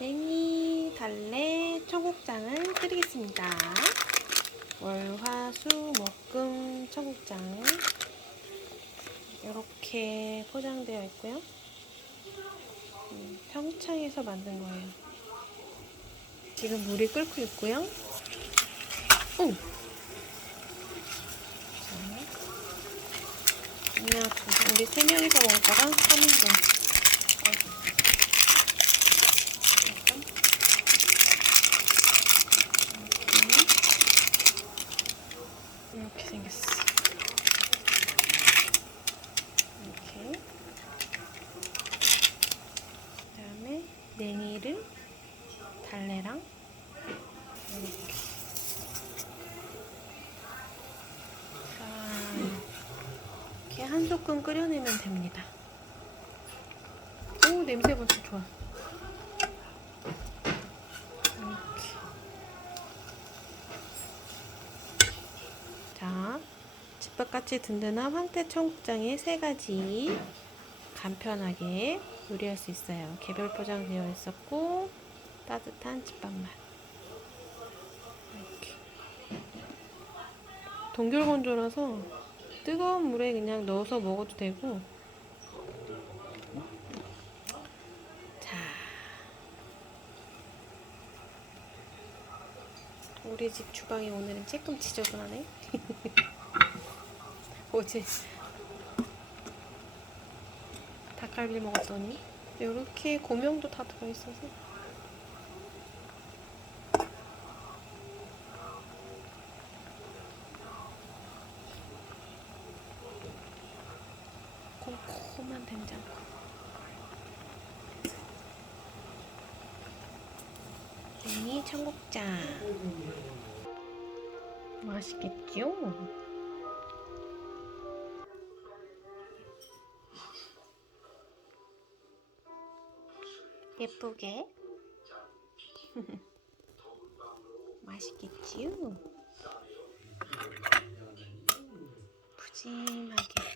냉이, 달래, 청국장을 끓이겠습니다. 월, 화, 수, 목, 금, 청국장. 이렇게 포장되어 있고요. 음, 평창에서 만든 거예요. 지금 물이 끓고 있고요. 오! 우리 세 명이서 먹을 거랑 3인분. 이렇게 생겼어. 이렇게. 그다음에 냉이를 달래랑 이렇게. 자, 이렇게 한 소끔 끓여내면 됩니다. 오 냄새 벌써 좋아. 집밥같이 든든한 황태 청국장의 세 가지 간편하게 요리할 수 있어요. 개별 포장되어 있었고 따뜻한 집밥 맛. 이렇게. 동결 건조라서 뜨거운 물에 그냥 넣어서 먹어도 되고. 자, 우리 집 주방이 오늘은 조금 지저분하네. 어제 갈비 먹었더니 이렇게 고명도 다 들어있어서. 콤콤한 된장국 냉이 청국장. 맛있겠죠? 예쁘게 맛있겠지요? 푸짐하게